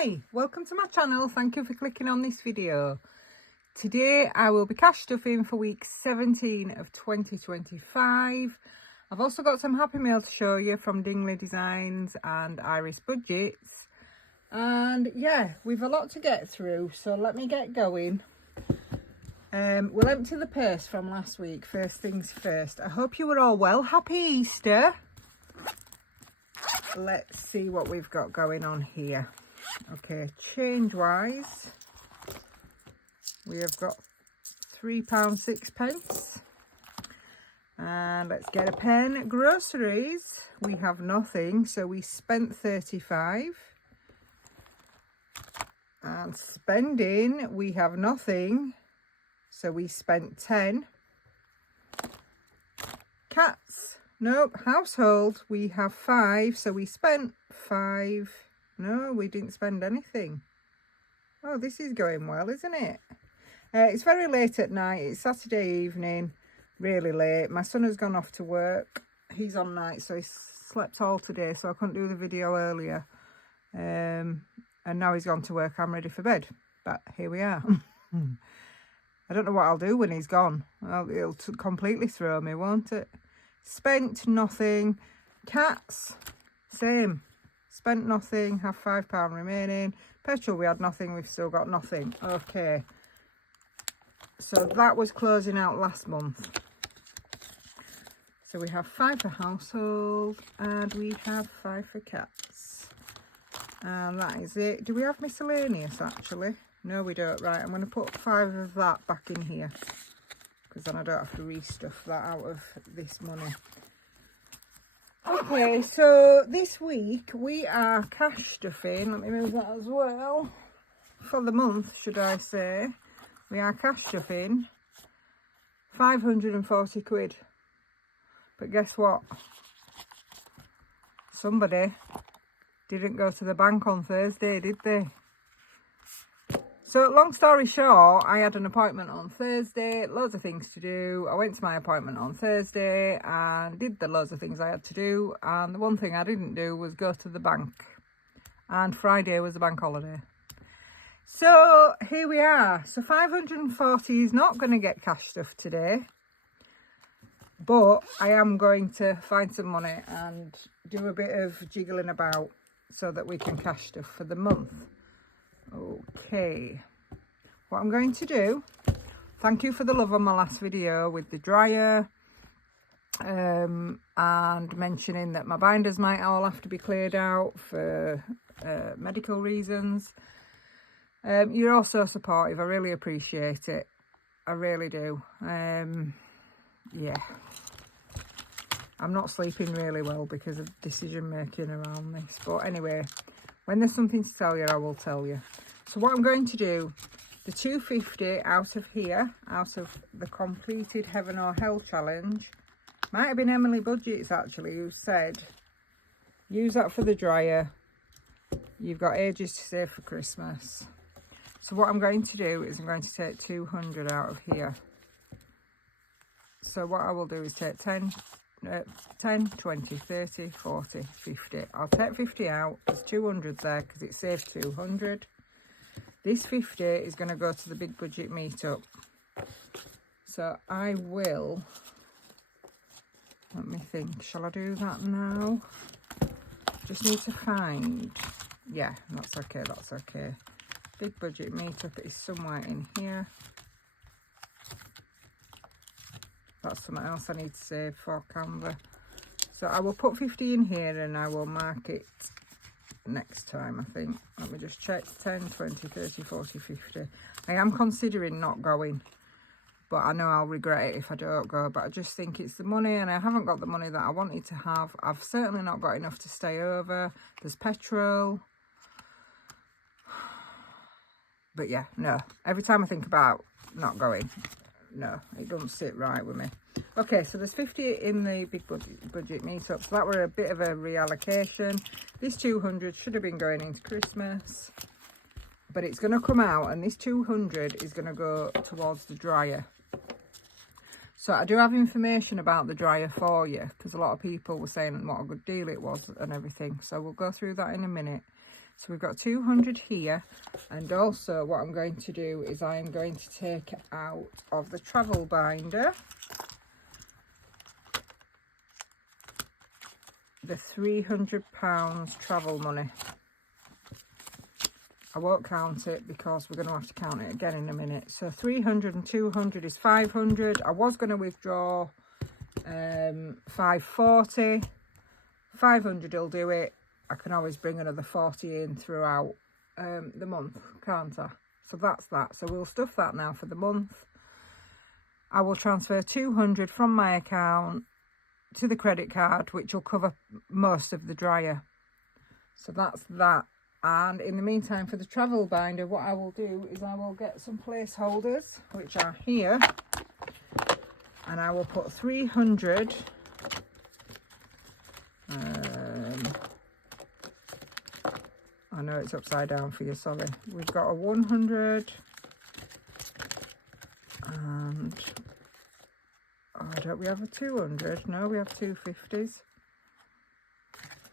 Hi, welcome to my channel. Thank you for clicking on this video. Today I will be cash stuffing for week 17 of 2025. I've also got some happy mail to show you from Dingley Designs and Iris Budgets. And yeah, we've a lot to get through, so let me get going. We'll empty the purse from last week, first things first. I hope you were all well. Happy Easter. Let's see what we've got going on here. Okay, change wise, we have got £3.06. And let's get a pen. Groceries, we have nothing, so we spent 35. And spending, we have nothing, so we spent 10. Cats, nope. Household, we have 5, so we spent 5. No, we didn't spend anything. Oh, this is going well, isn't it? It's very late at night. It's Saturday evening, really late. My son has gone off to work. He's on night, so he slept all today, so I couldn't do the video earlier. And now he's gone to work. I'm ready for bed, but here we are. I don't know what I'll do when he's gone. It'll completely throw me, won't it? Spent nothing. Cats, same. Spent nothing, have £5 remaining. Petrol, we had nothing, we've still got nothing. Okay. So that was closing out last month. So we have 5 for household and we have 5 for cats. And that is it. Do we have miscellaneous actually? No, we don't. Right, I'm going to put 5 of that back in here, because then I don't have to restuff that out of this money. Okay, so this week we are cash stuffing. Let me move that as well. For the month, should I say. We are cash stuffing 540 quid. But guess what? Somebody didn't go to the bank on Thursday, did they? So long story short, I had an appointment on Thursday, loads of things to do. I went to my appointment on Thursday and did the loads of things I had to do. And the one thing I didn't do was go to the bank. And Friday was a bank holiday. So here we are. So 540 is not going to get cash stuffed today. But I am going to find some money and do a bit of jiggling about so that we can cash stuff for the month. Okay, what I'm going to do, thank you for the love on my last video with the dryer and mentioning that my binders might all have to be cleared out for medical reasons. You're all so supportive. I really appreciate it. I really do. Yeah, I'm not sleeping really well because of decision making around this, but anyway, when there's something to tell you, I will tell you. So what I'm going to do, the 250 out of here, out of the completed Heaven or Hell challenge, might have been Emily Budgets actually, who said, use that for the dryer. You've got ages to save for Christmas. So what I'm going to do is I'm going to take 200 out of here. So what I will do is take 10, 20, 30, 40, 50. I'll take 50 out. There's 200 there because it saved 200. This 50 is going to go to the big budget meetup. So I will, let me think, shall I do that now? Just need to find, yeah, that's okay, that's okay. Big budget meetup is somewhere in here. That's something else I need to save for Canva. So I will put 50 in here and I will mark it next time, I think. Let me just check. 10, 20, 30, 40, 50. I am considering not going, but I know I'll regret it if I don't go. But I just think it's the money and I haven't got the money that I wanted to have. I've certainly not got enough to stay over. There's petrol. But yeah, no. Every time I think about not going, no, it doesn't sit right with me. Okay, so there's 50 in the big budget meetup, so that were a bit of a reallocation. This 200 should have been going into Christmas, but it's going to come out, and this 200 is going to go towards the dryer. So I do have information about the dryer for you, because a lot of people were saying what a good deal it was and everything, so we'll go through that in a minute. So we've got 200 here. And also what I'm going to do is I'm going to take out of the travel binder the £300 travel money. I won't count it because we're going to have to count it again in a minute. So 300 and 200 is 500. I was going to withdraw 540. 500 will do it. I can always bring another 40 in throughout the month, can't I? So that's that. So we'll stuff that now for the month. I will transfer 200 from my account to the credit card, which will cover most of the dryer. So that's that. And in the meantime, for the travel binder, what I will do is I will get some placeholders, which are here, and I will put 300 I know it's upside down for you, sorry. We've got a 100 and don't we have a 200? No, we have 250s.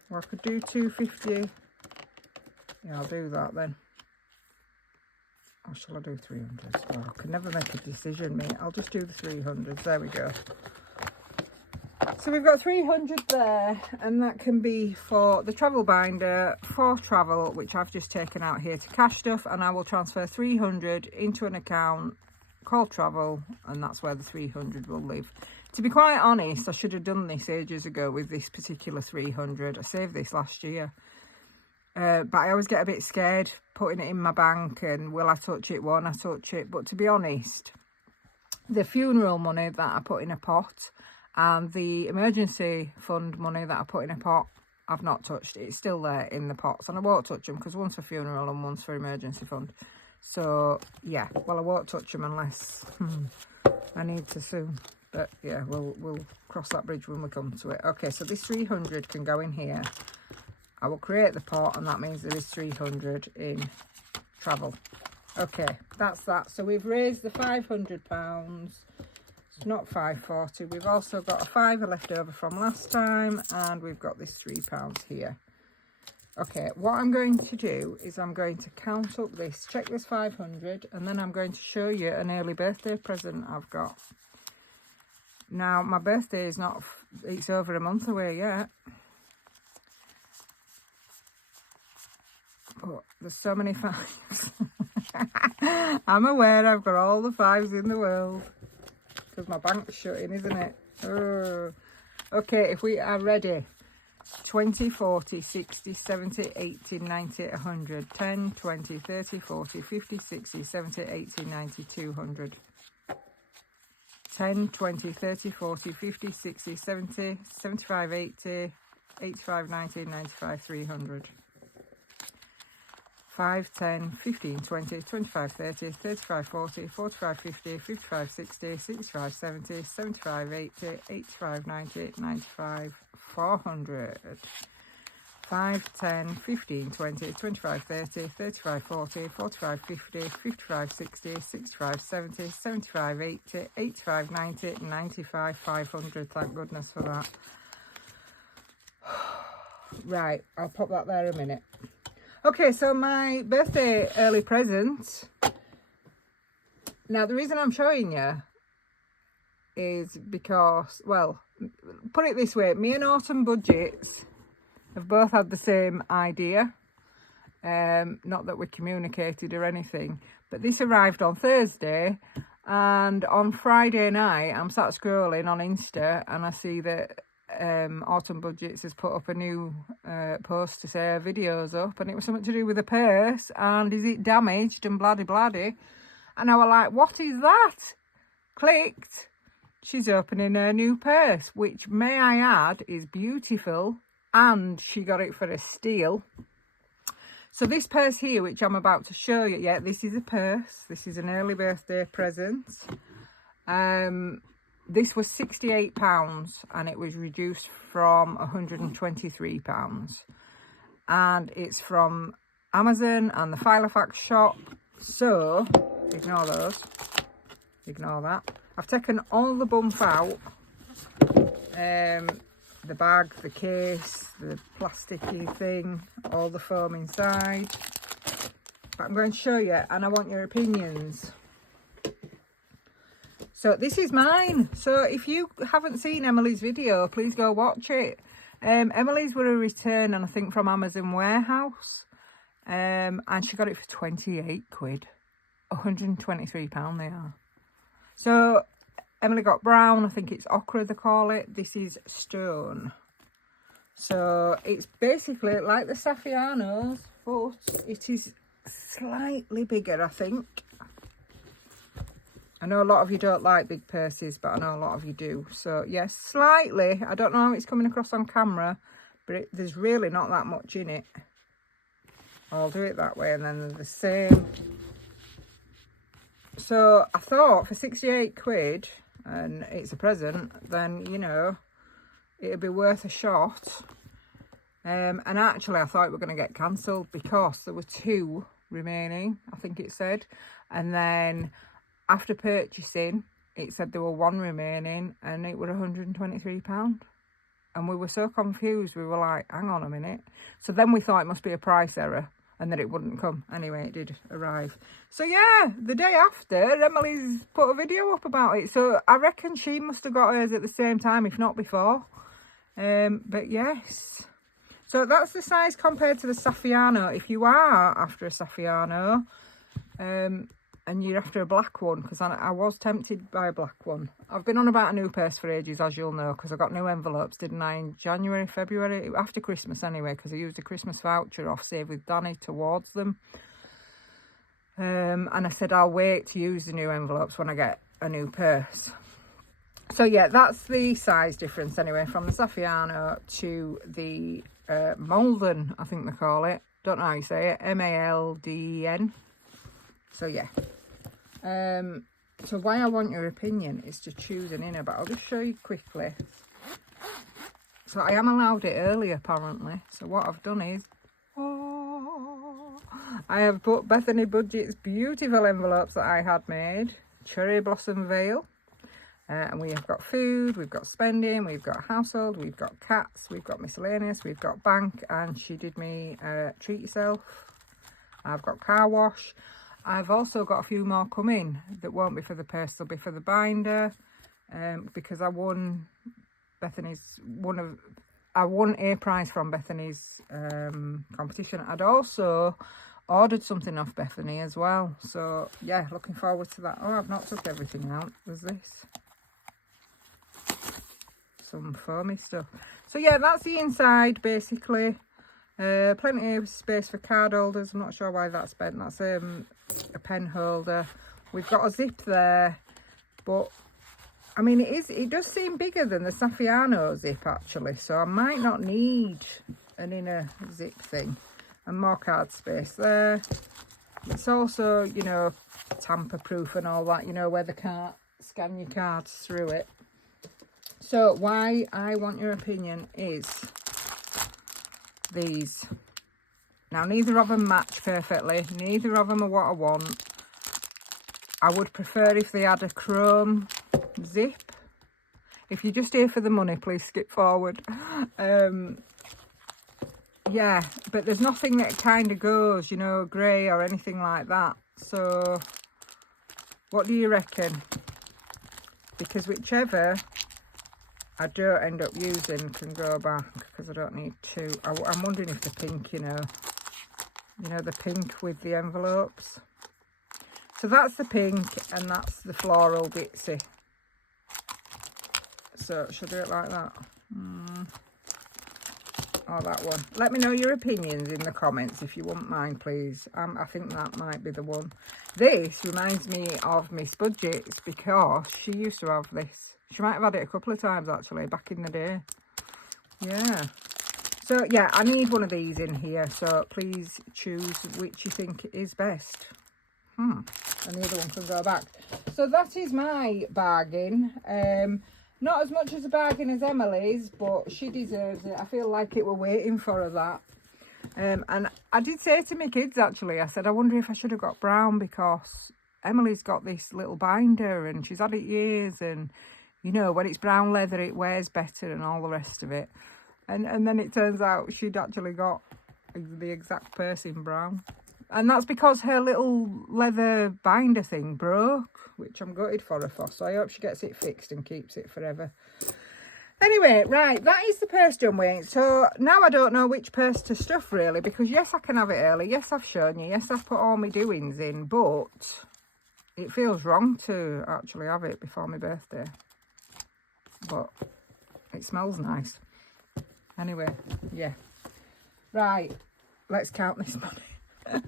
Well, I could do 250. Yeah, I'll do that then. Or shall I do 300s? Oh, I can never make a decision, mate. I'll just do the 300s. There we go. So we've got 300 there, and that can be for the travel binder, for travel, which I've just taken out here to cash stuff, and I will transfer 300 into an account called travel, and that's where the 300 will live. To be quite honest, I should have done this ages ago with this particular 300. I saved this last year. But I always get a bit scared putting it in my bank and will I touch it, won't I touch it? But to be honest, the funeral money that I put in a pot and the emergency fund money that I put in a pot, I've not touched. It's still there in the pots, and I won't touch them because one's for funeral and one's for emergency fund. So yeah, well, I won't touch them unless I need to soon. But yeah, we'll cross that bridge when we come to it. Okay, so this 300 can go in here. I will create the pot, and that means there is 300 in travel. Okay, that's that. So we've raised the £500. It's not 540. We've also got a fiver left over from last time, and we've got this £3 here. Okay, what I'm going to do is I'm going to count up this, check this 500, and then I'm going to show you an early birthday present I've got. Now, my birthday is not, it's over a month away yet. But there's so many fives. I'm aware I've got all the fives in the world. Because my bank's shutting, isn't it? Oh. Okay, if we are ready. 20, 40, 60, 70, 80, 90, 100. 10, 20, 30, 40, 50, 60, 70, 80, 90, 200. 10, 20, 30, 40, 50, 60, 70, 75, 80, 85, 90, 95, 300. 5, 10, 15, 20, 25, 30, 35, 40, 45, 50, 55, 60, 65, 70, 75, 80, 85, 90, 95, 400. 5, 10, 15, 20, 25, 30, 35, 40, 45, 50, 55, 60, 65, 70, 75, 80, 85, 90, 95, 500. Thank goodness for that. Right, I'll pop that there a minute. Okay, so my birthday early present. Now, the reason I'm showing you is because, well, put it this way, me and Autumn Budgets have both had the same idea. Not that we communicated or anything, but this arrived on Thursday, and on Friday night, I'm sat scrolling on Insta, and I see that Autumn Budgets has put up a new post to say her video's up, and it was something to do with a purse, and is it damaged and bloody. And I was like, what is that? Clicked. She's opening her new purse, which, may I add, is beautiful, and she got it for a steal. So this purse here, which I'm about to show you, yeah, this is a purse. This is an early birthday present. This was £68 and it was reduced from £123. And it's from Amazon and the Filofax shop. So, ignore those. Ignore that. I've taken all the bump out. the bag, the case, the plasticky thing, all the foam inside. But I'm going to show you, and I want your opinions. So this is mine. So if you haven't seen Emily's video, please go watch it. Emily's were a return, and I think from Amazon warehouse. And she got it for 28 quid. £123 they are. So Emily got brown, I think it's ochre they call it. This is stone. So it's basically like the Saffianos, but it is slightly bigger, I think. I know a lot of you don't like big purses, but I know a lot of you do. So yes, slightly. I don't know how it's coming across on camera, but there's really not that much in it. I'll do it that way, and then they're the same. So I thought for 68 quid, and it's a present, then, you know, it'd be worth a shot. And actually I thought we were going to get cancelled because there were 2 remaining, I think it said. And then after purchasing, it said there were 1 remaining, and it was £123. And we were so confused, we were like, hang on a minute. So then we thought it must be a price error, and that it wouldn't come. Anyway, it did arrive. So yeah, the day after, Emily's put a video up about it. So I reckon she must have got hers at the same time, if not before. But yes. So that's the size compared to the Saffiano. If you are after a Saffiano, and you're after a black one, because I was tempted by a black one. I've been on about a new purse for ages, as you'll know, because I got new envelopes, didn't I, in January, February, after Christmas anyway, because I used a Christmas voucher off Save with Danny towards them. And I said I'll wait to use the new envelopes when I get a new purse. So yeah, that's the size difference anyway, from the Saffiano to the Malden, I think they call it. Don't know how you say it, M-A-L-D-E-N. So yeah. So why I want your opinion is to choose an inner, but I'll just show you quickly. So I am allowed it early apparently. So what I've done is, I have put Bethany Budget's beautiful envelopes that I had made, cherry blossom veil, and we have got food, we've got spending, we've got household, we've got cats, we've got miscellaneous, we've got bank, and she did me treat yourself. I've got car wash. I've also got a few more coming that won't be for the purse, they'll be for the binder, because I won Bethany's, I won a prize from Bethany's competition. I'd also ordered something off Bethany as well, so yeah, looking forward to that. Oh, I've not took everything out. There's this, some foamy stuff. So yeah, that's the inside basically. Plenty of space for card holders. I'm not sure why that's bent. That's a pen holder. We've got a zip there, but I mean it does seem bigger than the Saffiano zip actually, so I might not need an inner zip thing. And more card space there. It's also, you know, tamper proof and all that, you know, where they can't scan your cards through it. So why I want your opinion is these. Now neither of them match perfectly, neither of them are what I want. I would prefer if they had a chrome zip. If you're just here for the money, please skip forward. Yeah, but there's nothing that kind of goes, you know, grey or anything like that. So what do you reckon? Because whichever I don't end up using can go back, because I don't need two. I'm wondering if the pink, you know the pink with the envelopes. So that's the pink and that's the floral bitsy. So should I do it like that? Or that one. Let me know your opinions in the comments if you wouldn't mind, please. I think that might be the one. This reminds me of Miss Budget's, because she used to have this. She might have had it a couple of times actually back in the day. Yeah. So yeah, I need one of these in here, so please choose which you think is best. And the other one can go back. So that is my bargain. Not as much as a bargain as Emily's, but she deserves it. I feel like it were waiting for her, that. And I did say to my kids actually, I said I wonder if I should have got brown, because Emily's got this little binder and she's had it years, and You know, when it's brown leather, it wears better and all the rest of it. And then it turns out she'd actually got the exact purse in brown. And that's because her little leather binder thing broke, which I'm gutted for her for. So I hope she gets it fixed and keeps it forever. Anyway, right, that is the purse done with. So now I don't know which purse to stuff, really, because yes, I can have it early. Yes, I've shown you. Yes, I've put all my doings in, but it feels wrong to actually have it before my birthday. But it smells nice. Anyway, yeah. Right, let's count this money.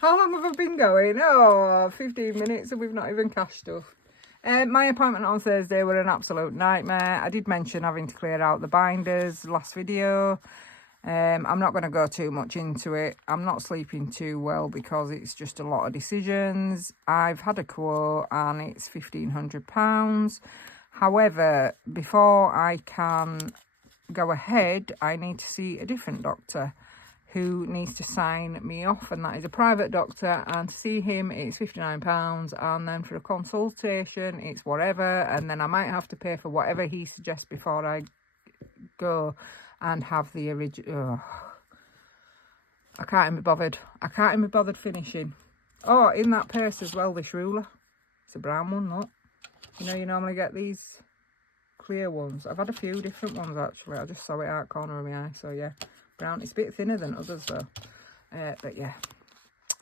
How long have I been going? Oh, 15 minutes and we've not even cash stuffed. My appointment on Thursday were an absolute nightmare. I did mention having to clear out the binders last video. I'm not going to go too much into it. I'm not sleeping too well because it's just a lot of decisions. I've had a quote and it's £1,500. However, before I can go ahead, I need to see a different doctor who needs to sign me off, and that is a private doctor, and to see him it's £59, and then for a consultation it's whatever, and then I might have to pay for whatever he suggests before I go and have the original. I can't even be bothered. I can't even be bothered finishing. Oh, in that purse as well, this ruler. It's a brown one, look. You know, you normally get these clear ones. I've had a few different ones actually. I just saw it out corner of my eye, so yeah. Brown. It's a bit thinner than others though. But yeah,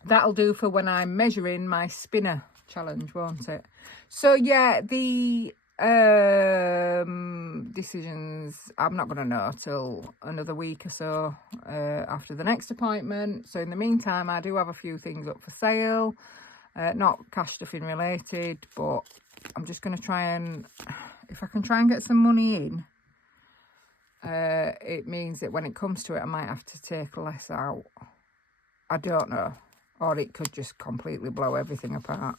that'll do for when I'm measuring my spinner challenge, won't it? So yeah, the decisions I'm not going to know till another week or so after the next appointment. So in the meantime, I do have a few things up for sale, not cash stuffing related, but I'm just going to try and, if I can try and get some money in, it means that when it comes to it, I might have to take less out. I don't know. Or it could just completely blow everything apart.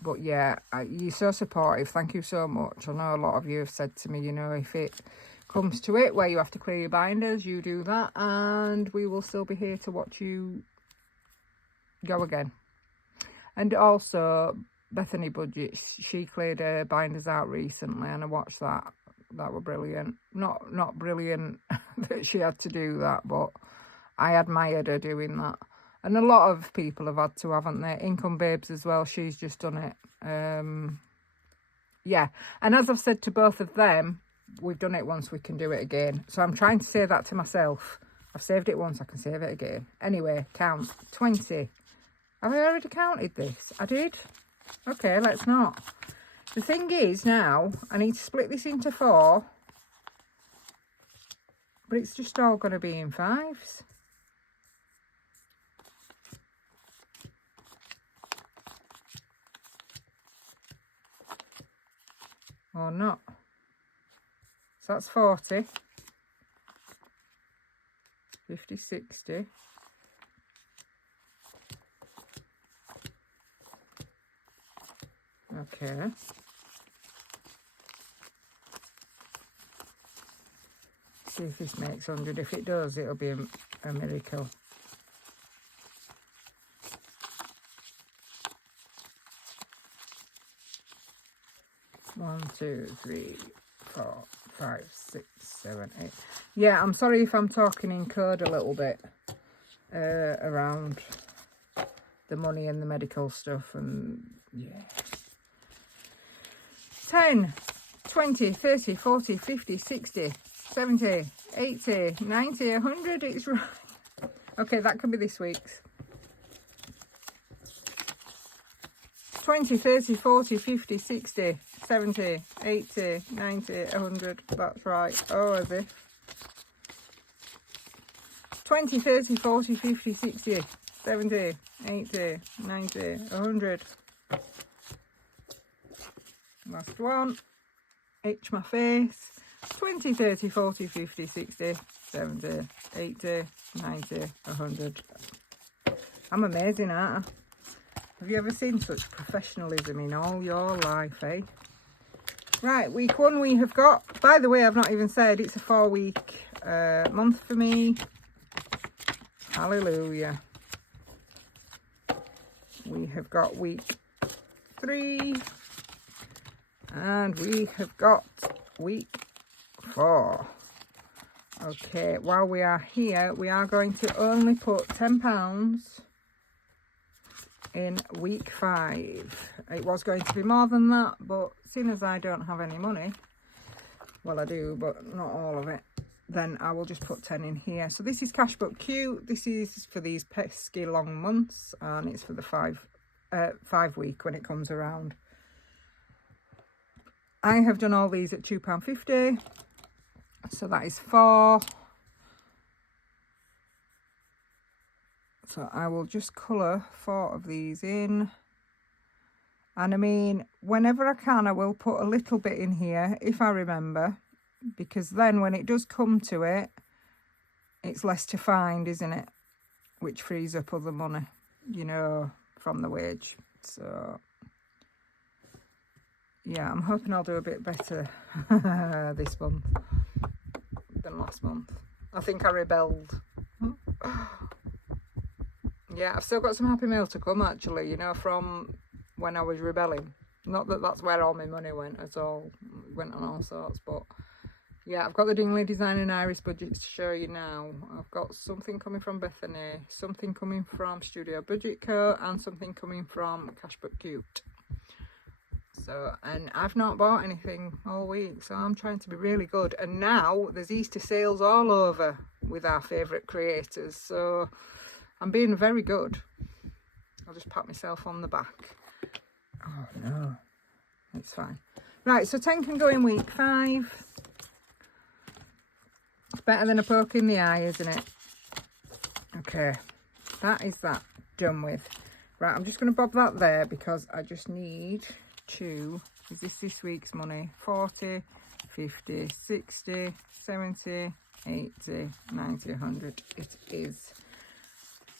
But yeah, you're so supportive. Thank you so much. I know a lot of you have said to me, you know, if it comes to it where you have to clear your binders, you do that. And we will still be here to watch you go again. And also, Bethany Budget, she cleared her binders out recently and I watched that. That were brilliant. Not brilliant that she had to do that, but I admired her doing that. And a lot of people have had to, haven't they? Income Babes as well. She's just done it. Yeah. And as I've said to both of them, we've done it once, we can do it again. So I'm trying to say that to myself. I've saved it once, I can save it again. Anyway, count 20. Have I already counted this? I did? Okay, let's not. The thing is now, I need to split this into 4, but it's just all going to be in 5s. Or not. So that's 40, 50, 60. Okay. See if this makes 100. If it does, it'll be a miracle. One, 2, 3, 4, 5, 6, 7, 8. Yeah, I'm sorry if I'm talking in code a little bit around the money and the medical stuff, and yeah. 10, 20, 30, 40, 50, 60, 70, 80, 90, 100. It's right. Okay, that could be this week's. 20, 30, 40, 50, 60, 70, 80, 90, 100. That's right. Oh, as if. 20, 30, 40, 50, 60, 70, 80, 90, 100. Last one. Itch my face. 20, 30, 40, 50, 60, 70, 80, 90, 100. I'm amazing, aren't I? Have you ever seen such professionalism in all your life, eh? Right, week 1 we have got, by the way, I've not even said, it's a 4-week month for me. Hallelujah. We have got week 3, And we have got week 4. Okay, while we are here, we are going to only put £10 in week 5. It was going to be more than that, but seeing as I don't have any money, well I do, but not all of it, then I will just put 10 in here. So this is Cash But Cute. This is for these pesky long months, and it's for the 5 week when it comes around. I have done all these at £2.50, so that is 4. So I will just colour 4 of these in. And I mean, whenever I can, I will put a little bit in here, if I remember, because then when it does come to it, it's less to find, isn't it? Which frees up other money, you know, from the wage. So, yeah, I'm hoping I'll do a bit better this month than last month. I think I rebelled. Yeah, I've still got some happy mail to come, actually, you know, from when I was rebelling. Not that that's where all my money went at all. It went on all sorts, but yeah, I've got the Dingley Design and Iris budgets to show you now. I've got something coming from Bethany, something coming from Studio Budget Co, and something coming from Cash But Cute. So, and I've not bought anything all week, so I'm trying to be really good. And now there's Easter sales all over with our favourite creators, so I'm being very good. I'll just pat myself on the back. Oh no, it's fine. Right, so 10 can go in week 5. It's better than a poke in the eye, isn't it? Okay, that is that done with. Right, I'm just going to bob that there because I just need to, is this week's money? 40, 50, 60, 70, 80, 90, 100. It is.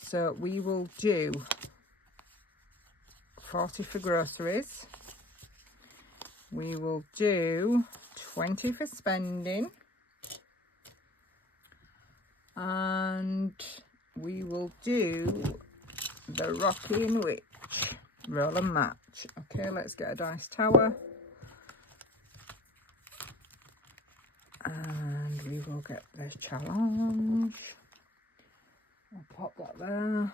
So we will do 40 for groceries. We will do 20 for spending. And we will do the Rocking Witch roll and match. Okay, let's get a dice tower. And we will get the challenge. I'll pop that there.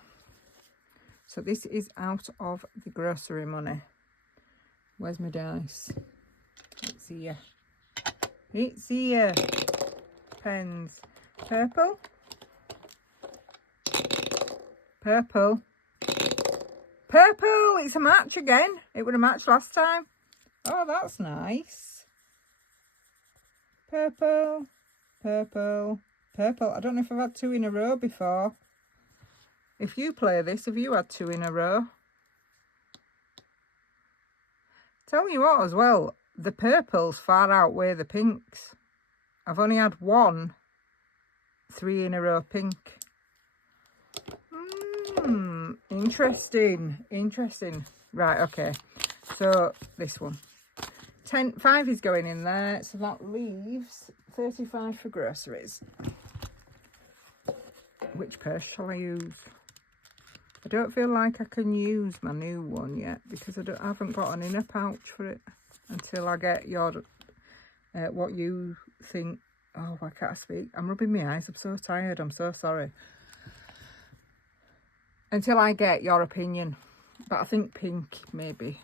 So this is out of the grocery money. Where's my dice? It's here. It's here. Pens. Purple. Purple. Purple! It's a match again. It would have matched last time. Oh, that's nice. Purple. Purple. Purple. I don't know if I've had 2 in a row before. If you play this, have you had 2 in a row? Tell you what as well, the purples far outweigh the pinks. I've only had 1 3 in a row pink. Interesting. Interesting. Right, okay. So this one. 5 is going in there, so that leaves 35 for groceries. Which purse shall I use? I don't feel like I can use my new one yet because I haven't got an inner pouch for it until I get your what you think. Oh, why can't I speak? I'm rubbing my eyes. I'm so tired. I'm so sorry. Until I get your opinion. But I think pink may be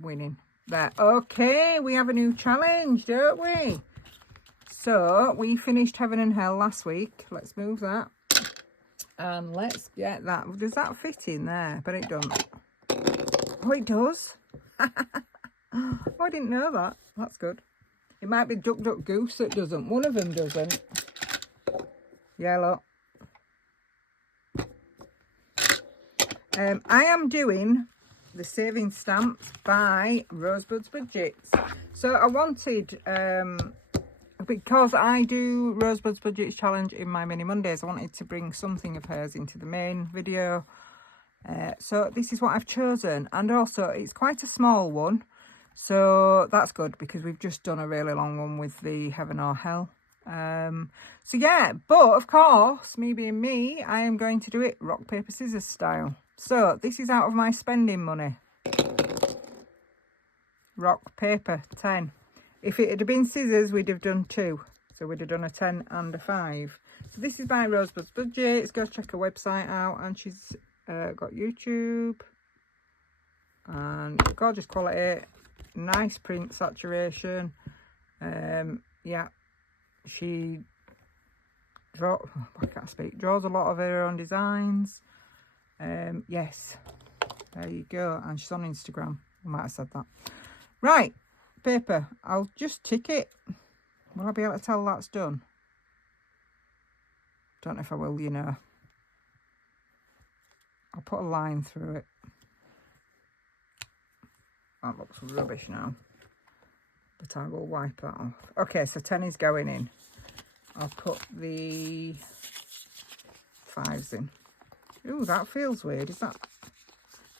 winning. There. Okay, we have a new challenge, don't we? So, we finished Heaven and Hell last week. Let's move that. And let's get that. Does that fit in there? But it doesn't. Oh, it does. Oh, I didn't know that. That's good. It might be Duck Duck Goose that doesn't. One of them doesn't. Yellow. I am doing the saving stamps by Rosebud's Budgets. So I wanted, because I do Rosebud's Budgets challenge in my Mini Mondays, I wanted to bring something of hers into the main video. So this is what I've chosen. And also it's quite a small one. So that's good because we've just done a really long one with the Heaven or Hell. So yeah, but of course, me being me, I am going to do it rock, paper, scissors style. So this is out of my spending money. rock, paper, 10. If it had been scissors, we'd have done 2. So we'd have done a 10 and a 5. So this is by Rosebud's Budget. Go check her website out. And she's got YouTube. And gorgeous quality. Nice print saturation. Yeah. She draws a lot of her own designs. Yes. There you go. And she's on Instagram. I might have said that. Right. Paper. I'll just tick it. Will I be able to tell that's done? Don't know if I will, you know. I'll put a line through it. That looks rubbish now. But I will wipe that off. Okay, so 10 is going in. I'll put the 5s in. Ooh, that feels weird. Is that...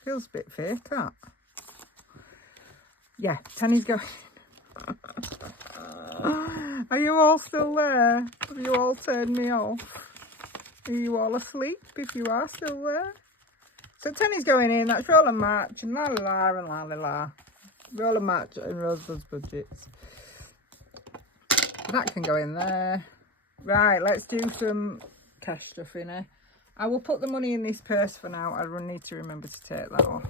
Feels a bit fake, that. Yeah, 10 is going in. Are you all still there? Have you all turned me off? Are you all asleep if you are still there? So 10 is going in. That's roll and match and la la la and la la la. Roll and match and Rosebud's Budgets. That can go in there. Right, let's do some cash stuff in here. I will put the money in this purse for now. I need to remember to take that off.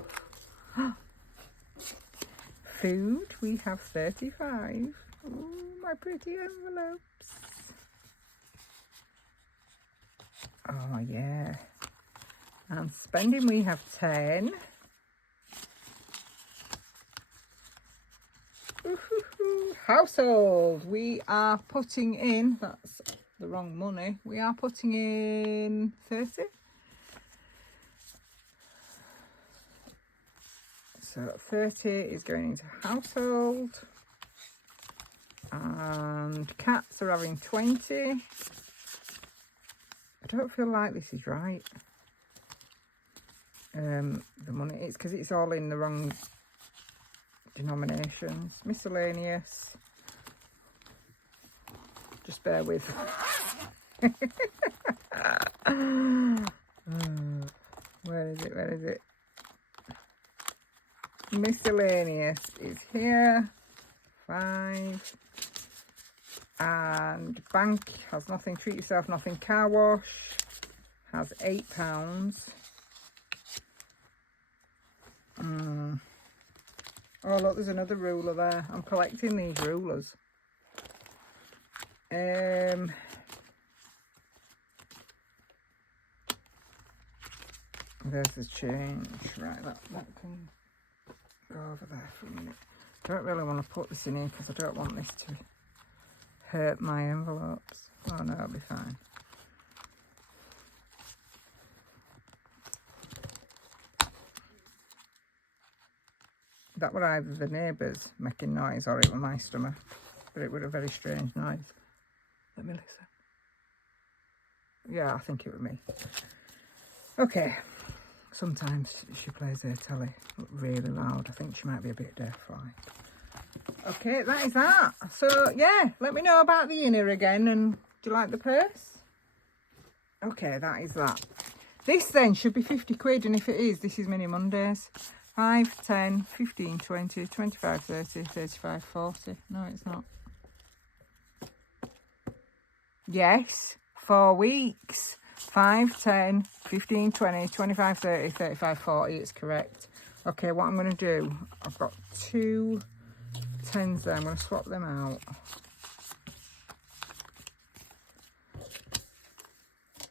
Food, we have 35. Ooh, my pretty envelopes. Oh, yeah. And spending, we have 10. Household, we are putting in, that's the wrong money, we are putting in 30. So 30 is going into household. And cats are having 20. I don't feel like this is right. The money, it's because it's all in the wrong denominations. Miscellaneous. Just bear with. Where is it? Where is it? Miscellaneous is here. 5. And bank has nothing. Treat yourself, nothing. Car wash has £8. Oh look, there's another ruler there. I'm collecting these rulers. There's the change. Right, that can go over there for a minute. I don't really want to put this in here because I don't want this to hurt my envelopes. Oh no, it'll be fine. That were either the neighbours making noise or it were my stomach. But it was a very strange noise. Let me listen. Yeah, I think it was me. Okay. Sometimes she plays her telly really loud. I think she might be a bit deaf-like. Okay, that is that. So, yeah, let me know about the inner again. And do you like the purse? Okay, that is that. This then should be 50 quid. And if it is, this is Mini Mondays. 5, 10, 15, 20, 25, 30, 35, 40. No, it's not. Yes, 4 weeks. 5, 10, 15, 20, 25, 30, 35, 40. It's correct. Okay, what I'm going to do, I've got 2 10s there. I'm going to swap them out.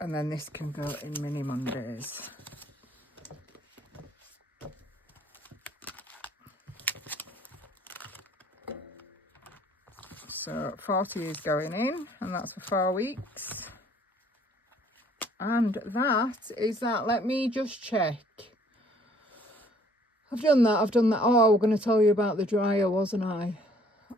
And then this can go in Mini Mondays. So 40 is going in, and that's for 4 weeks. And that is that. Let me just check. I've done that. Oh, we're going to tell you about the dryer, wasn't I?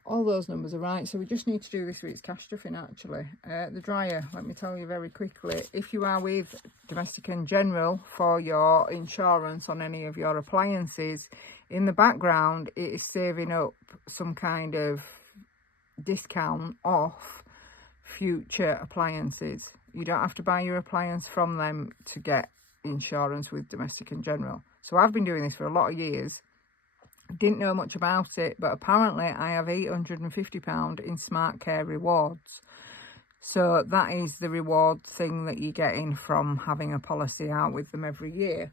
All those numbers are right. So we just need to do this week's cash stuffing, actually. The dryer, let me tell you very quickly. If you are with Domestic and General for your insurance on any of your appliances, in the background, it is saving up some kind of discount off future appliances. You don't have to buy your appliance from them to get insurance with Domestic and General. So I've been doing this for a lot of years, Didn't know much about it, but apparently I have £850 in Smart Care rewards. So that is the reward thing that you're getting from having a policy out with them every year.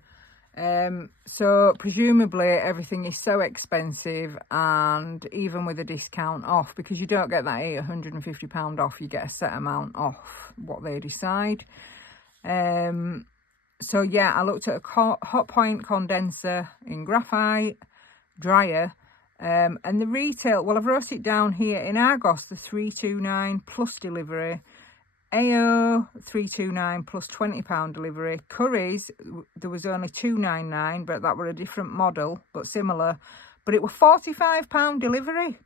So presumably everything is so expensive, and even with a discount off, because you don't get that £850 off, you get a set amount off what they decide. So yeah, I looked at a hot point condenser in graphite, dryer, and the retail, well, I've wrote it down here in Argos, the 329 plus delivery, AO 329 plus £20 delivery. Curry's, there was only 299, but that were a different model but similar, but it were £45 delivery.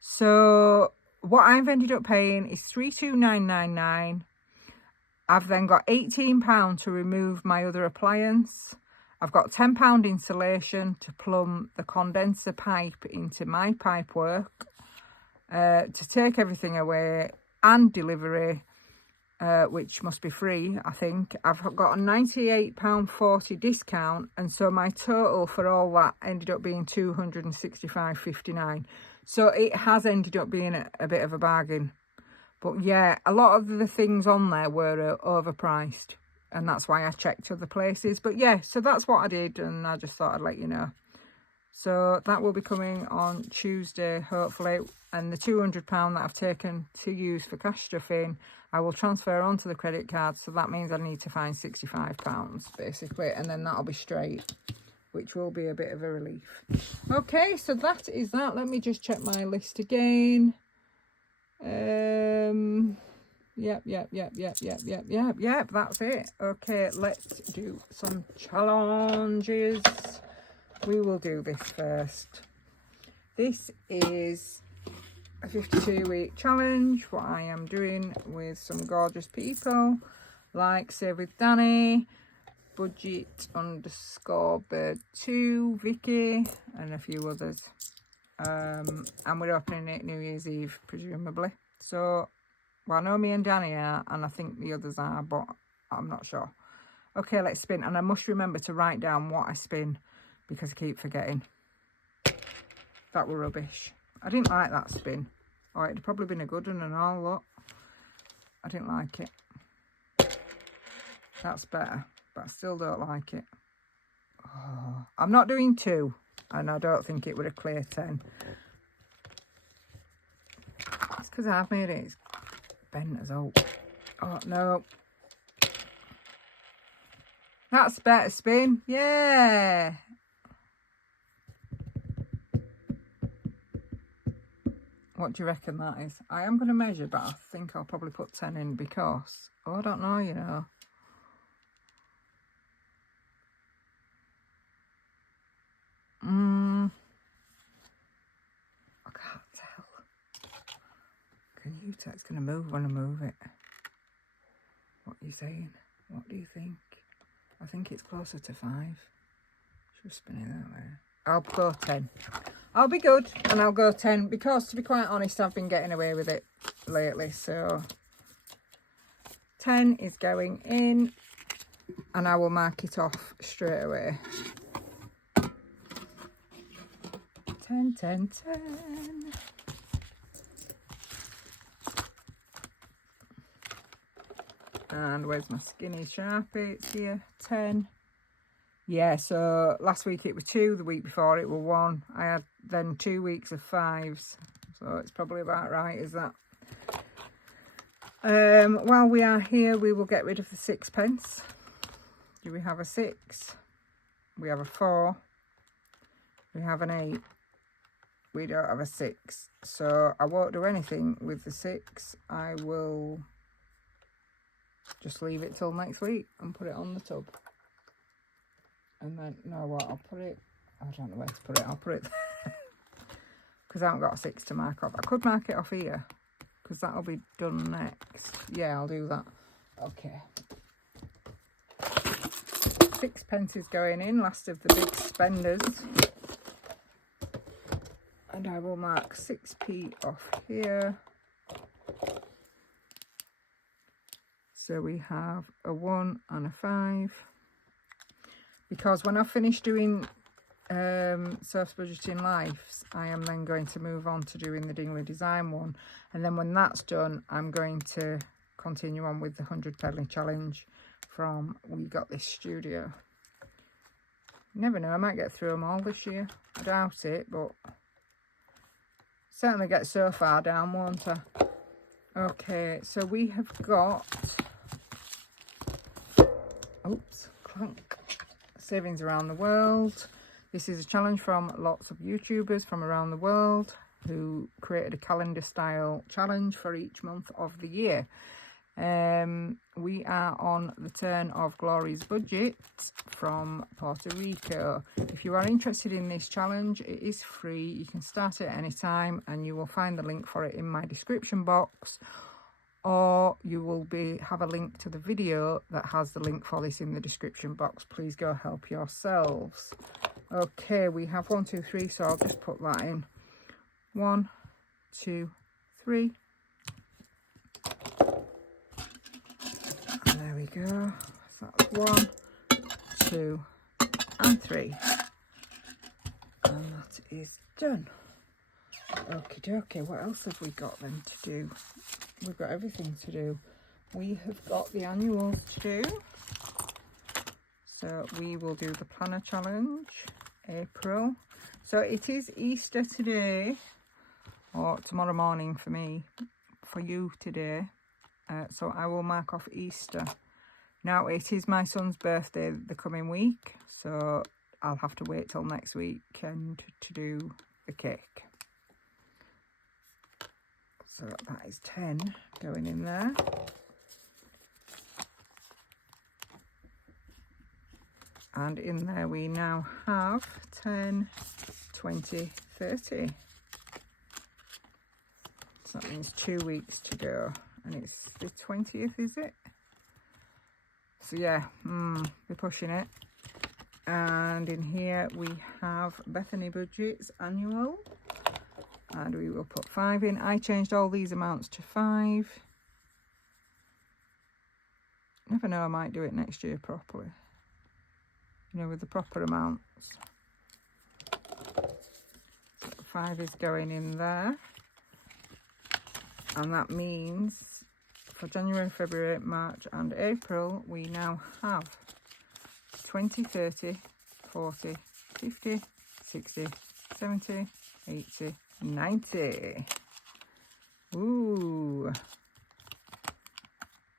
So what I've ended up paying is 329.99. I've then got £18 to remove my other appliance. I've got £10 insulation to plumb the condenser pipe into my pipe work, to take everything away, and delivery, which must be free, I think. I've got a £98.40 discount, and so my total for all that ended up being £265.59. So it has ended up being a bit of a bargain. But yeah, a lot of the things on there were overpriced, and that's why I checked other places. But yeah, so that's what I did, and I just thought I'd let you know. So that will be coming on Tuesday, hopefully. And the £200 that I've taken to use for cash stuffing, I will transfer onto the credit card. So that means I need to find £65, basically. And then that'll be straight, which will be a bit of a relief. Okay, so that is that. Let me just check my list again. Yep, that's it. Okay, let's do some challenges. We will do this first. This is a 52-week challenge, what I am doing with some gorgeous people like Save with Danny, budget_bird2, Vicky, and a few others. And we're opening it New Year's Eve, presumably. So, well, I know me and Danny are, and I think the others are, but I'm not sure. Okay, let's spin. And I must remember to write down what I spin, because I keep forgetting. That were rubbish. I didn't like that spin. Oh, it'd probably been a good one and all, look. I didn't like it. That's better, but I still don't like it. Oh, I'm not doing 2, and I don't think it would have clear 10. It's because I've made it. It's bent as oak. Oh, no. That's better spin. Yeah. What do you reckon that is? I am going to measure, but I think I'll probably put 10 in because, oh, I don't know, you know. I can't tell. Can you tell? It's going to move when I move it. What are you saying? What do you think? I think it's closer to 5. Should we spin it that way? I'll go 10. I'll be good, and I'll go 10 because, to be quite honest, I've been getting away with it lately. So 10 is going in, and I will mark it off straight away. 10, 10, 10. And where's my skinny Sharpie? It's here. 10. Yeah, so last week it was 2, the week before it was 1. I had then 2 weeks of 5s, so it's probably about right, is that? While we are here, we will get rid of the 6pence. Do we have a 6? We have a 4. We have an 8. We don't have a 6. So I won't do anything with the 6. I will just leave it till next week and put it on the tub. And then, no, what, I'll put it, I don't know where to put it, I'll put it there. Because I haven't got a 6 to mark off. I could mark it off here, because that'll be done next. Yeah, I'll do that. Okay. 6pence is going in, last of the big spenders. And I will mark 6p off here. So we have a 1 and a 5. Because when I finish doing self-budgeting lives, I am then going to move on to doing the Dingley design one, and then when that's done, I'm going to continue on with the 100 pedaling challenge from We Got This Studio. You never know, I might get through them all this year. I doubt it, but certainly get so far down, won't I? Okay, so we have got, oops, clunk, savings around the world. This is a challenge from lots of YouTubers from around the world who created a calendar style challenge for each month of the year. We are on the turn of Glory's Budget from Puerto Rico. If you are interested in this challenge, it is free. You can start it at any time, and you will find the link for it in my description box, or you will have a link to the video that has the link for this in the description box. Please go help yourselves. Okay, we have 1, 2, 3, so I'll just put that in. 1, 2, 3. And there we go. So that's 1, 2, and 3. And that is done. Okie dokie, what else have we got then to do? We've got everything to do. We have got the annuals to do. So we will do the planner challenge, April. So it is Easter today, or tomorrow morning for me, for you today. So I will mark off Easter. Now it is my son's birthday the coming week, so I'll have to wait till next weekend to do the cake. So that is 10 going in there. And in there we now have 10, 20, 30. So that means 2 weeks to go. And it's the 20th, is it? So yeah, we're pushing it. And in here we have Bethany Budget's annual. And we will put 5 in. I changed all these amounts to 5. Never know, I might do it next year properly. You know, with the proper amounts. So 5 is going in there. And that means for January, February, March and April, we now have 20, 30, 40, 50, 60, 70, 80, 90. Ooh.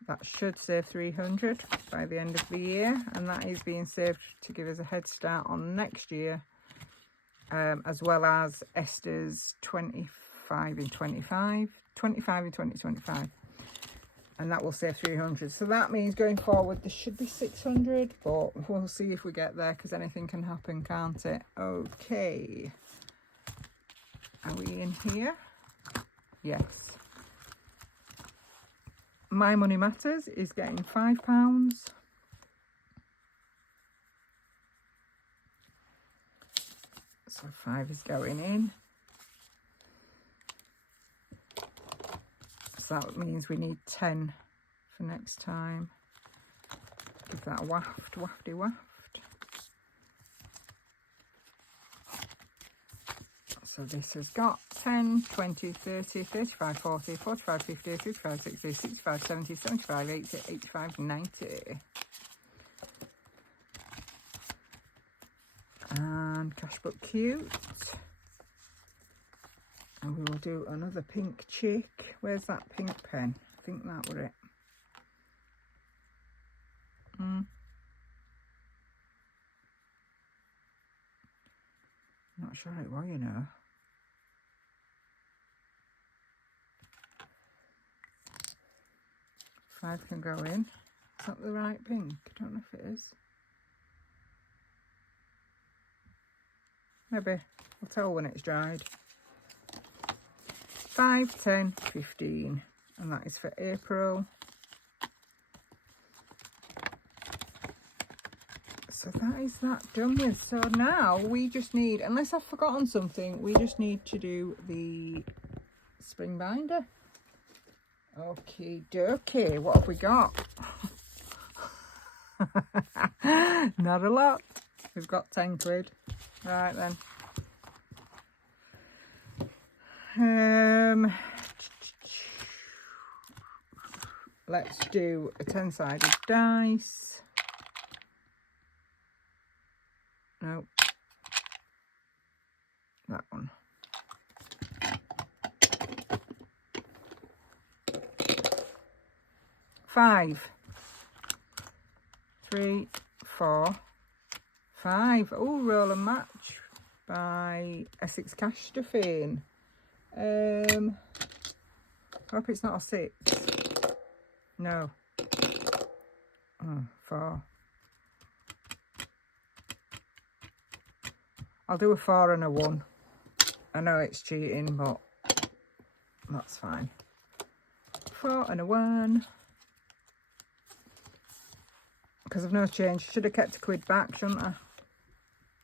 That should save 300 by the end of the year, and that is being saved to give us a head start on next year, as well as Esther's 25 in 25, 25 in 2025, and that will save 300. So that means going forward there should be 600, but we'll see if we get there, because anything can happen, can't it? Okay, are we in here? Yes. My Money Matters is getting £5. So 5 is going in. So that means we need 10 for next time. Give that a waft, wafty waft. So this has got 10, 20, 30, 35, 40, 45, 50, 55, 60, 65, 70, 75, 80, 85, 90. And Cashbook Cute. And we will do another pink chick. Where's that pink pen? I think that were it. Not sure it was, you know. £5 can go in. Is that the right pink? I don't know if it is. Maybe. I'll tell when it's dried. 5, 10, 15. And that is for April. So that is that done with. So now we just need, unless I've forgotten something, we just need to do the spring binder. Okie dokie, what have we got? Not a lot. We've got 10 quid. Right then. Let's do a 10-sided dice. Nope. That one. Five. 3, 4, 5. Oh, roll and match by Essex Cashstuffing. Hope it's not a 6. No. Oh, 4. I'll do a 4 and a 1. I know it's cheating, but that's fine. 4 and a 1. Because I've no change. Should have kept a quid back, shouldn't I?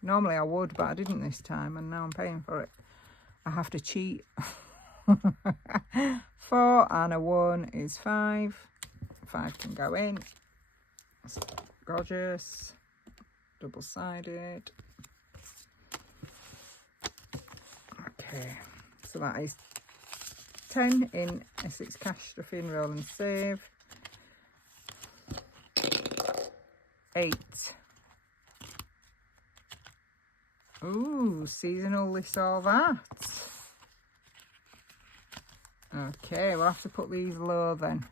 Normally I would, but I didn't this time, and now I'm paying for it. I have to cheat. 4 and a 1 is 5. 5 can go in. That's gorgeous. Double-sided. Okay, so that is 10 in Essex Cashstuffing, roll and save. 8. Ooh, seasonal this or that. Okay, we'll have to put these low then.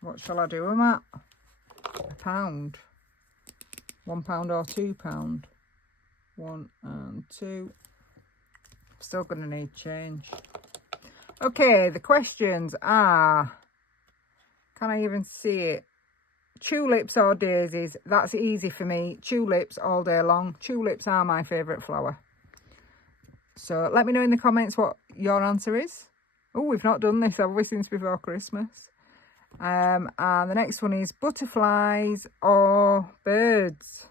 What shall I do them at? £1. £1 or £2? 1 and 2. Still gonna need change. Okay, the questions are, can I even see it? Tulips or daisies? That's easy for me. Tulips all day long. Tulips are my favourite flower. So let me know in the comments what your answer is. Oh, we've not done this, have we, since before Christmas? And the next one is butterflies or birds.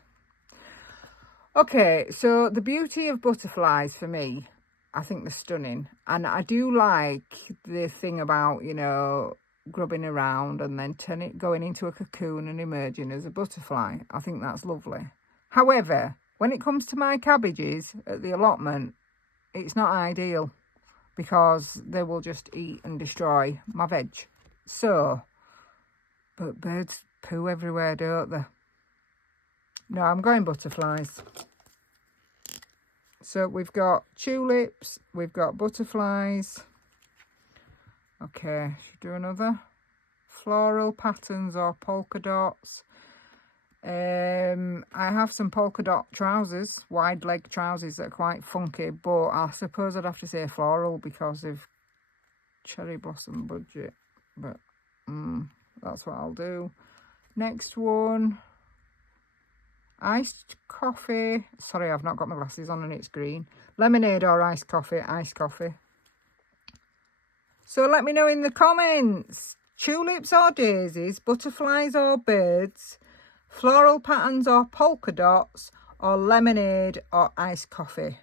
Okay, so the beauty of butterflies for me, I think they're stunning. And I do like the thing about, you know, grubbing around and then going into a cocoon and emerging as a butterfly. I think that's lovely. However, when it comes to my cabbages at the allotment, it's not ideal because they will just eat and destroy my veg. So, but birds poo everywhere, don't they? No, I'm going butterflies. So we've got tulips, we've got butterflies. Okay, should we do another? Floral patterns or polka dots. I have some polka dot trousers, wide leg trousers that are quite funky, but I suppose I'd have to say floral because of cherry blossom budget. But that's what I'll do. Next one. Iced coffee. Sorry, I've not got my glasses on and it's green. Lemonade or iced coffee? Iced coffee. So let me know in the comments. Tulips or daisies, butterflies or birds, floral patterns or polka dots, or lemonade or iced coffee.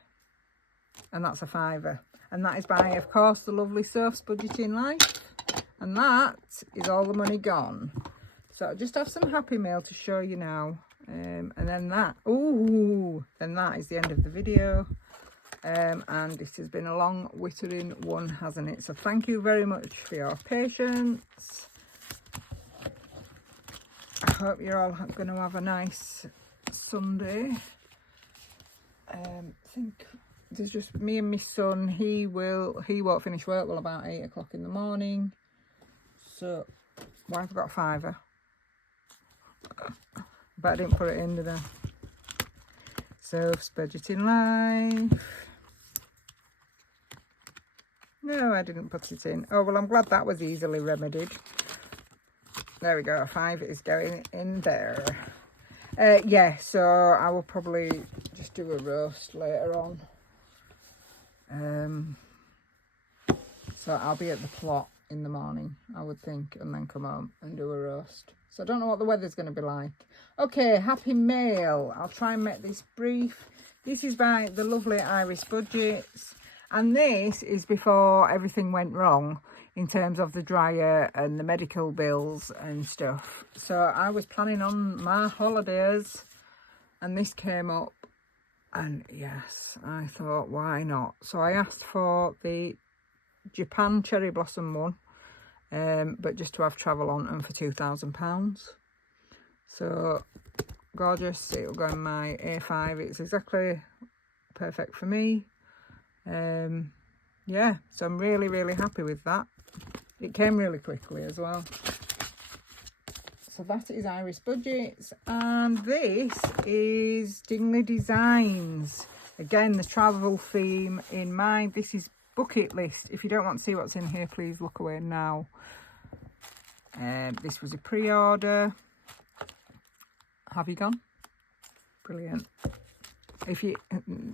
And that's a £5. And that is by, of course, the lovely Soph's Budgeting Life. And that is all the money gone. So I'll just have some Happy Mail to show you now. And then that, then that is the end of the video. And this has been a long wittering one, hasn't it? So thank you very much for your patience. I hope you're all going to have a nice Sunday. I think there's just me and my son. He won't finish work till about 8 o'clock in the morning. So, well, I've got a £5. But I didn't put it in, did I? Soph's Budgeting Life. No, I didn't put it in. Oh, well, I'm glad that was easily remedied. There we go. A 5 is going in there. Yeah, so I will probably just do a roast later on. So I'll be at the plot in the morning, I would think, and then come home and do a roast. So I don't know what the weather's going to be like. Okay, Happy Mail. I'll try and make this brief. This is by the lovely Iris Budgets. And this is before everything went wrong in terms of the dryer and the medical bills and stuff. So I was planning on my holidays and this came up, and yes, I thought, why not? So I asked for the Japan cherry blossom one, but just to have travel on, and for £2,000. So gorgeous. It'll go in my A5. It's exactly perfect for me. Yeah, so I'm really, really happy with that. It came really quickly as well. So that is Iris Budgets, and this is Dingley Designs. Again, the travel theme in mind. This is bucket list. If you don't want to see what's in here, please look away now. This was a pre-order. Have you gone? Brilliant. If you,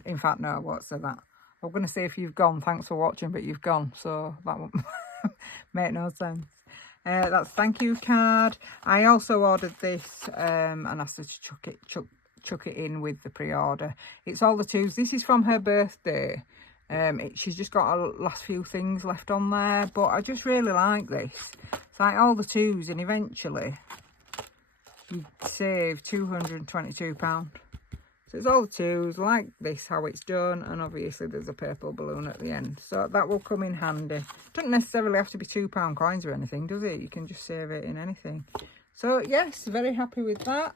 in fact, no, I won't say that. I'm going to say if you've gone, thanks for watching, but you've gone, so that won't make no sense. That's thank you card. I also ordered this and asked her to chuck it in with the pre-order. It's all the twos. This is from her birthday. She's just got a last few things left on there, but I just really like this. It's like all the twos, and eventually you save £222. So it's all the twos, like this, how it's done, and obviously there's a purple balloon at the end. So that will come in handy. Doesn't necessarily have to be £2 coins or anything, does it? You can just save it in anything. So yes, very happy with that.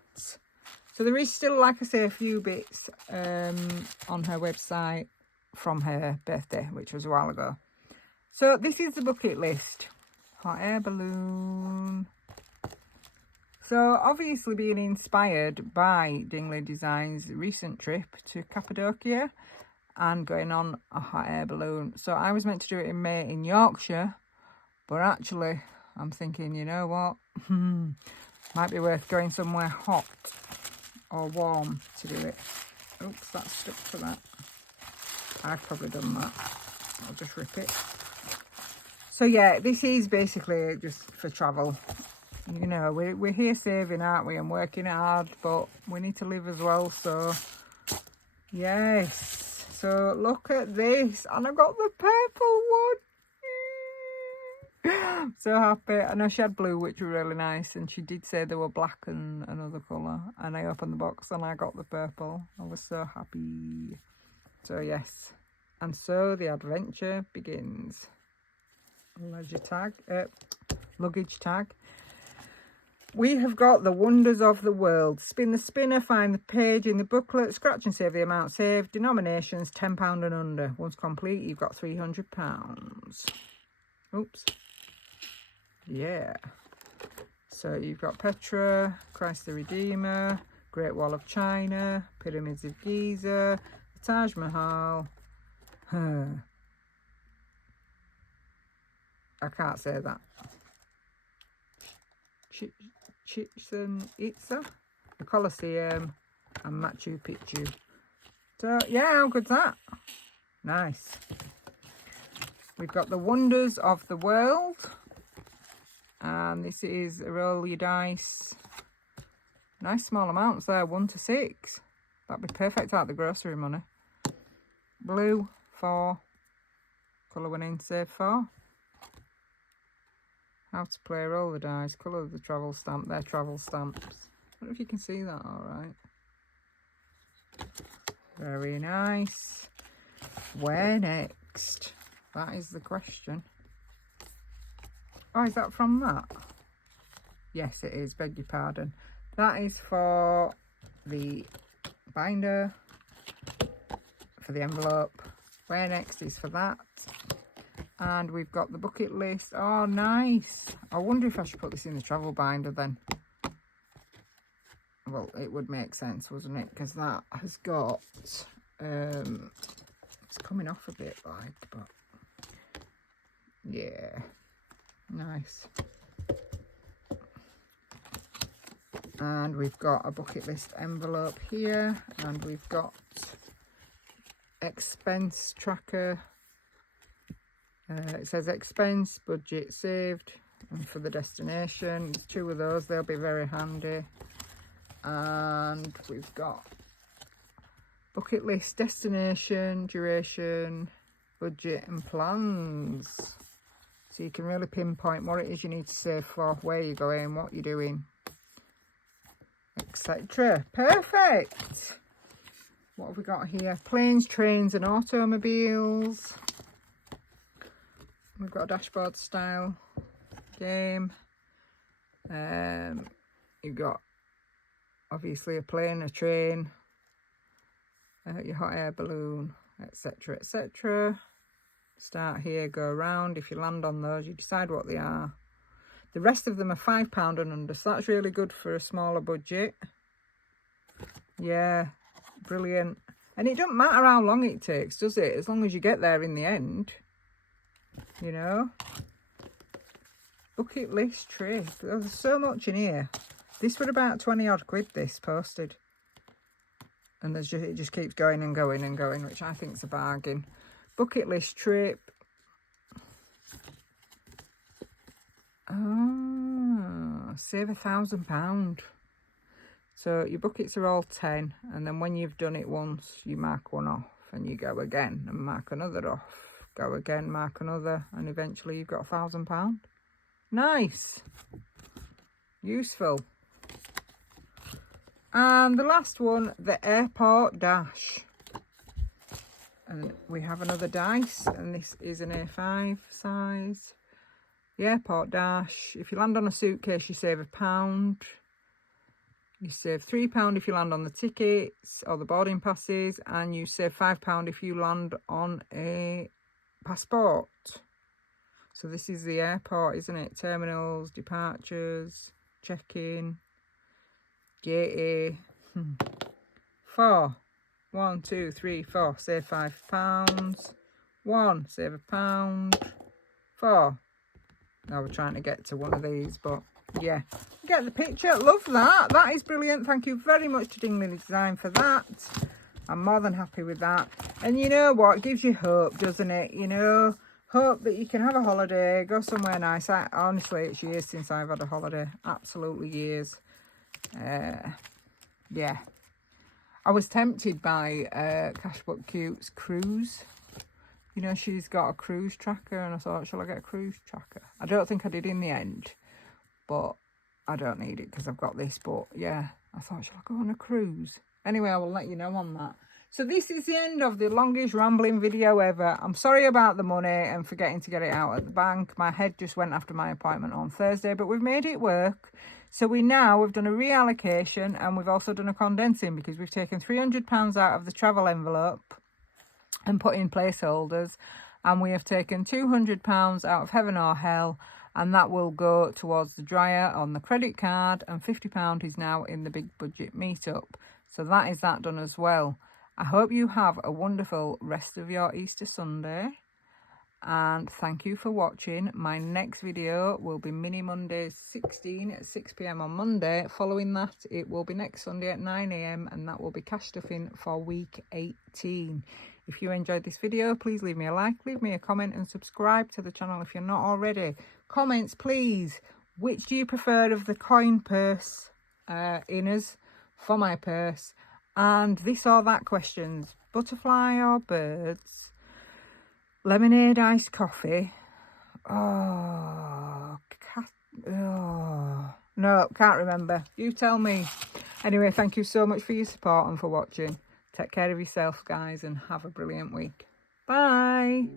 So there is still, like I say, a few bits on her website from her birthday, which was a while ago. So this is the bucket list. Hot air balloon. So obviously being inspired by Dingley Designs' recent trip to Cappadocia and going on a hot air balloon. So I was meant to do it in May in Yorkshire, but actually I'm thinking, you know what, might be worth going somewhere hot or warm to do it. Oops, that's stuck to that. I've probably done that. I'll just rip it. So yeah, this is basically just for travel. You know, we're here saving, aren't we, and working hard, but we need to live as well. So yes, so look at this, and I got the purple one. So happy. I know she had blue, which were really nice, and she did say they were black and another colour, and I opened the box and I got the purple. I was so happy. So yes, and so the adventure begins. Leisure tag, luggage tag. We have got the wonders of the world. Spin the spinner, find the page in the booklet, scratch and save the amount saved. Denominations £10 and under. Once complete, you've got £300. Oops. Yeah. So you've got Petra, Christ the Redeemer, Great Wall of China, Pyramids of Giza, the Taj Mahal. I can't say that. Chichen Itza, the Colosseum, and Machu Picchu. So yeah, how good's that? Nice. We've got the wonders of the world, and this is a roll your dice. Nice small amounts there, 1 to 6. That'd be perfect out the grocery money. Blue 4, colour 1 in, save 4. How to play, roll the dice, colour of the travel stamp, they're travel stamps. I don't know if you can see that all right. Very nice. Where next? That is the question. Oh, is that from that? Yes, it is, beg your pardon. That is for the binder, for the envelope. Where next is for that. And we've got the bucket list. Oh, nice. I wonder if I should put this in the travel binder then. Well, it would make sense, wouldn't it? Because that has got, it's coming off a bit like, but yeah, nice. And we've got a bucket list envelope here, and we've got expense tracker. It says expense, budget saved, and for the destination. There's 2 of those, they'll be very handy. And we've got bucket list, destination, duration, budget and plans. So you can really pinpoint what it is you need to save for, where you're going, what you're doing, etc. Perfect. What have we got here? Planes, trains and automobiles. We've got a dashboard style game. You've got obviously a plane, a train, your hot air balloon, etc, etc. Start here, go around. If you land on those, you decide what they are. The rest of them are £5 and under, so that's really good for a smaller budget. Yeah, brilliant. And it doesn't matter how long it takes, does it? As long as you get there in the end, you know. Bucket list trip. There's so much in here. This was about 20 odd quid, this posted. And it just keeps going and going and going, which I think is a bargain. Bucket list trip. Oh, save £1,000. So your buckets are all 10, and then when you've done it once, you mark one off, and you go again and mark another off. Go again, mark another, and eventually you've got £1,000. Nice. Useful. And the last one, the airport dash. And we have another dice, and this is an A5 size. The airport dash. If you land on a suitcase, you save £1. You save £3 if you land on the tickets or the boarding passes, and you save £5 if you land on a passport. So this is the airport, isn't it? Terminals, departures, check-in, gate A. 4. 1, 2, 3, 4. Save £5. 1. Save £1. 4. Now we're trying to get to one of these, but yeah. Get the picture. Love that. That is brilliant. Thank you very much to Dingley Design for that. I'm more than happy with that. And you know what? It gives you hope, doesn't it? You know, hope that you can have a holiday, go somewhere nice. Honestly, it's years since I've had a holiday. Absolutely years. Yeah. I was tempted by Cashbook Cute's cruise. You know, she's got a cruise tracker, and I thought, shall I get a cruise tracker? I don't think I did in the end, but I don't need it because I've got this. But yeah, I thought, shall I go on a cruise? Anyway, I will let you know on that. So this is the end of the longest rambling video ever. I'm sorry about the money and forgetting to get it out at the bank. My head just went after my appointment on Thursday, but we've made it work. So we've done a reallocation, and we've also done a condensing, because we've taken £300 out of the travel envelope and put in placeholders, and we have taken £200 out of heaven or hell, and that will go towards the dryer on the credit card, and £50 is now in the big budget meetup. So that is that done as well. I hope you have a wonderful rest of your Easter Sunday, and thank you for watching. My next video will be Mini Monday 16 at 6 PM on Monday. Following that, it will be next Sunday at 9 AM, and that will be cash stuffing for week 18. If you enjoyed this video, please leave me a like, leave me a comment, and subscribe to the channel if you're not already. Comments, please. Which do you prefer of the coin purse inners for my purse? And this or that questions. Butterfly or birds? Lemonade, iced coffee? Oh, no, can't remember. You tell me. Anyway, thank you so much for your support and for watching. Take care of yourself, guys, and have a brilliant week. Bye.